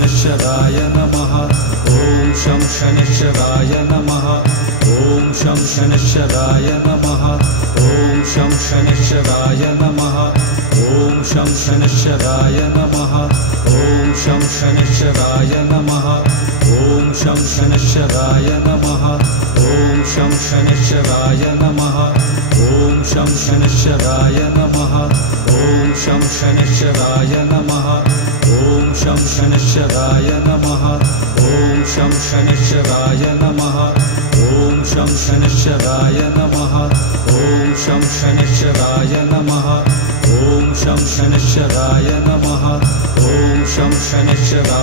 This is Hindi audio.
शनैश्चराय नमः ॐ शं शनैश्चराय नमः ॐ शं शनैश्चराय नमः ॐ शं शनैश्चराय नमः ॐ शं शनैश्चराय नमः ॐ शं शनैश्चराय नमः ॐ शं शनैश्चराय नमः ॐ शं शनैश्चराय नमः ॐ शं शनैश्चराय नमः ॐ शं शनैश्चराय नमः ॐ शं शनैश्चराय नमः ॐ शं शनैश्चराय नमः ॐ शं शनैश्चराय नमः ॐ शं शनैश्चराय नमः ॐ शं शनैश्चराय नमः ॐ शं शनैश्चराय